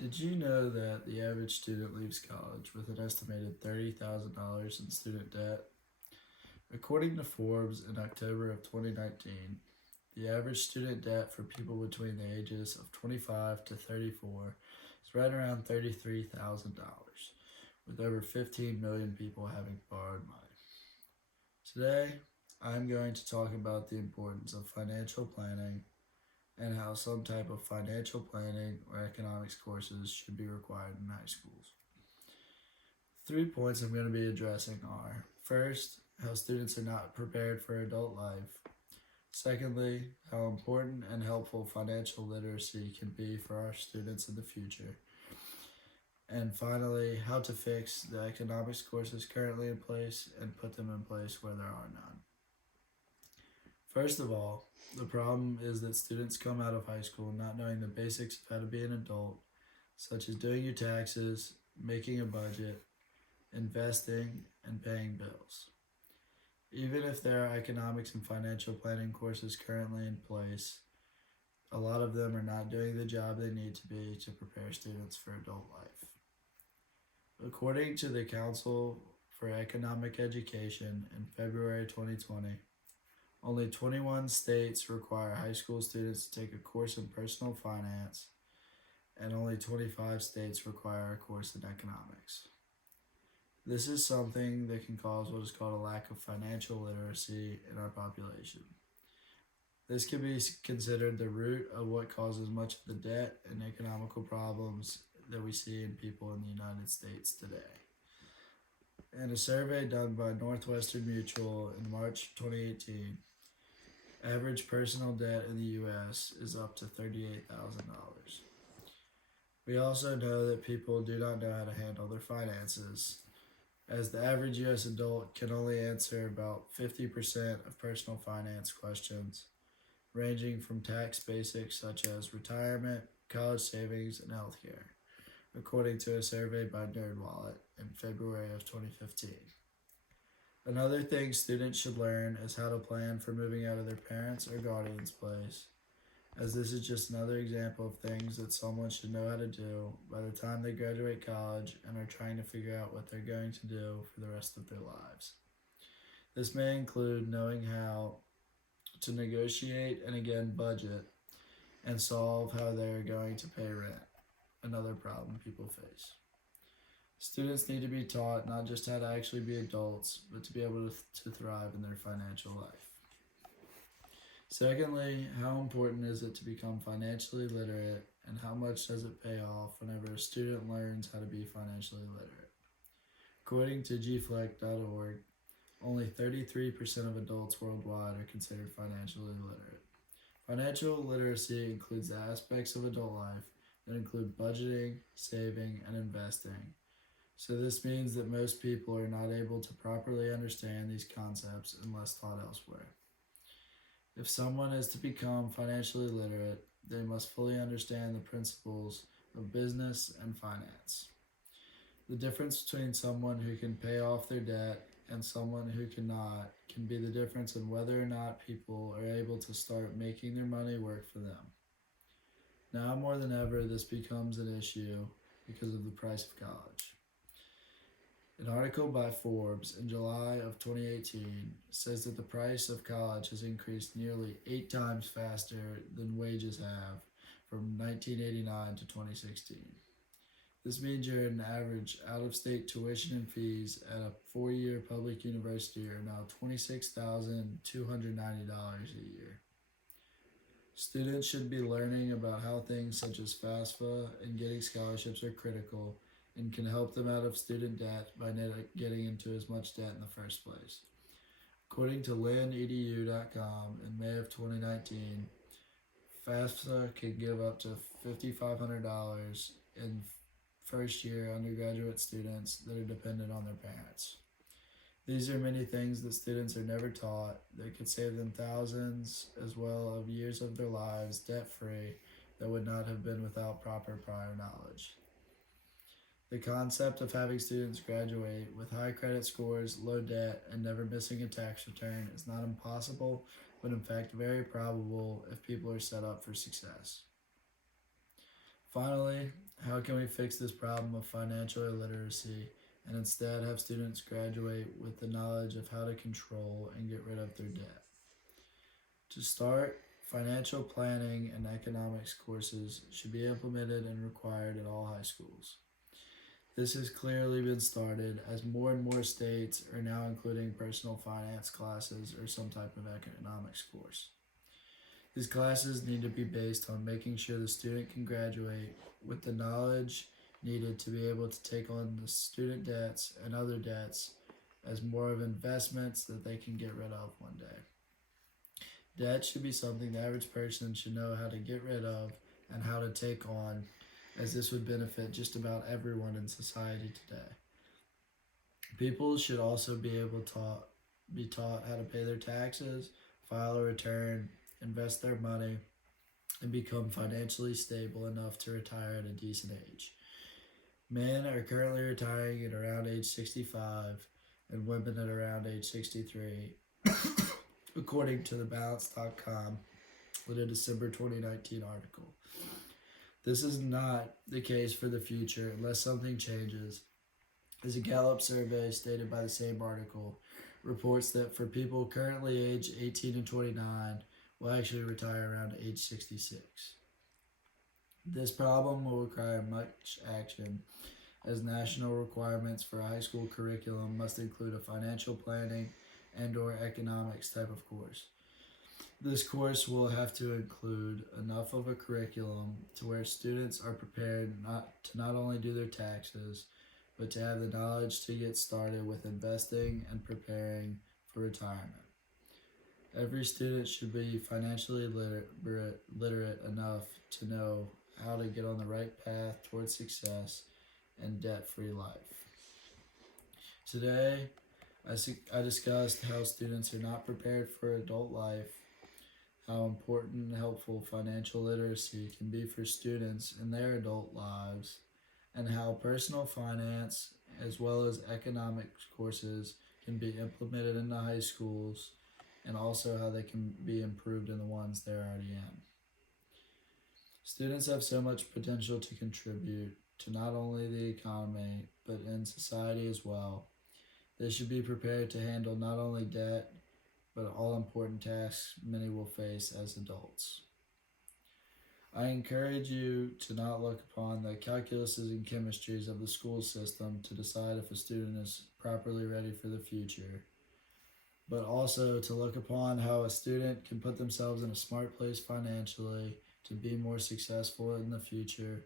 Did you know that the average student leaves college with an estimated $30,000 in student debt? According to Forbes in October of 2019, the average student debt for people between the ages of 25 to 34 is right around $33,000, with over 15 million people having borrowed money. Today, I'm going to talk about the importance of financial planning and how some type of financial planning or economics courses should be required in high schools. 3 points I'm going to be addressing are: first, how students are not prepared for adult life; secondly, how important and helpful financial literacy can be for our students in the future; and finally, how to fix the economics courses currently in place and put them in place where there are none. First of all, the problem is that students come out of high school not knowing the basics of how to be an adult, such as doing your taxes, making a budget, investing, and paying bills. Even if there are economics and financial planning courses currently in place, a lot of them are not doing the job they need to be to prepare students for adult life. According to the Council for Economic Education in February 2020, only 21 states require high school students to take a course in personal finance, and only 25 states require a course in economics. This is something that can cause what is called a lack of financial literacy in our population. This can be considered the root of what causes much of the debt and economical problems that we see in people in the United States today. In a survey done by Northwestern Mutual in March 2018, average personal debt in the U.S. is up to $38,000. We also know that people do not know how to handle their finances, as the average U.S. adult can only answer about 50% of personal finance questions, ranging from tax basics such as retirement, college savings, and healthcare, according to a survey by NerdWallet in February of 2015. Another thing students should learn is how to plan for moving out of their parents' or guardians' place, as this is just another example of things that someone should know how to do by the time they graduate college and are trying to figure out what they're going to do for the rest of their lives. This may include knowing how to negotiate and again budget and solve how they're going to pay rent, another problem people face. Students need to be taught not just how to actually be adults, but to be able to thrive in their financial life. Secondly, how important is it to become financially literate, and how much does it pay off whenever a student learns how to be financially literate? According to gflec.org, only 33% of adults worldwide are considered financially literate. Financial literacy includes the aspects of adult life that include budgeting, saving, and investing. So this means that most people are not able to properly understand these concepts unless taught elsewhere. If someone is to become financially literate, they must fully understand the principles of business and finance. The difference between someone who can pay off their debt and someone who cannot can be the difference in whether or not people are able to start making their money work for them. Now more than ever, this becomes an issue because of the price of college. An article by Forbes in July of 2018 says that the price of college has increased nearly 8 times faster than wages have from 1989 to 2016. This means your average out-of-state tuition and fees at a 4-year public university are now $26,290 a year. Students should be learning about how things such as FAFSA and getting scholarships are critical and can help them out of student debt by not getting into as much debt in the first place. According to LandEDU.com in May of 2019, FAFSA can give up to $5,500 in first-year undergraduate students that are dependent on their parents. These are many things that students are never taught that could save them thousands as well of years of their lives debt-free that would not have been without proper prior knowledge. The concept of having students graduate with high credit scores, low debt, and never missing a tax return is not impossible, but in fact very probable if people are set up for success. Finally, how How can we fix this problem of financial illiteracy and instead have students graduate with the knowledge of how to control and get rid of their debt? To start, financial planning and economics courses should be implemented and required at all high schools. This has clearly been started as more and more states are now including personal finance classes or some type of economics course. These classes need to be based on making sure the student can graduate with the knowledge needed to be able to take on the student debts and other debts as more of investments that they can get rid of one day. Debt should be something the average person should know how to get rid of and how to take on, as this would benefit just about everyone in society today. People should also be taught how to pay their taxes, file a return, invest their money, and become financially stable enough to retire at a decent age. Men are currently retiring at around age 65 and women at around age 63, according to thebalance.com with a December 2019 article. This is not the case for the future unless something changes, as a Gallup survey stated by the same article reports that for people currently aged 18 and 29 will actually retire around age 66. This problem will require much action, as national requirements for a high school curriculum must include a financial planning and/or economics type of course. This course will have to include enough of a curriculum to where students are prepared not only do their taxes, but to have the knowledge to get started with investing and preparing for retirement. Every student should be financially literate enough to know how to get on the right path towards success and debt-free life. Today, I discussed how students are not prepared for adult life, how important and helpful financial literacy can be for students in their adult lives, and how personal finance as well as economics courses can be implemented in the high schools, and also how they can be improved in the ones they're already in. Students have so much potential to contribute to not only the economy, but in society as well. They should be prepared to handle not only debt, but all important tasks many will face as adults. I encourage you to not look upon the calculuses and chemistries of the school system to decide if a student is properly ready for the future, but also to look upon how a student can put themselves in a smart place financially to be more successful in the future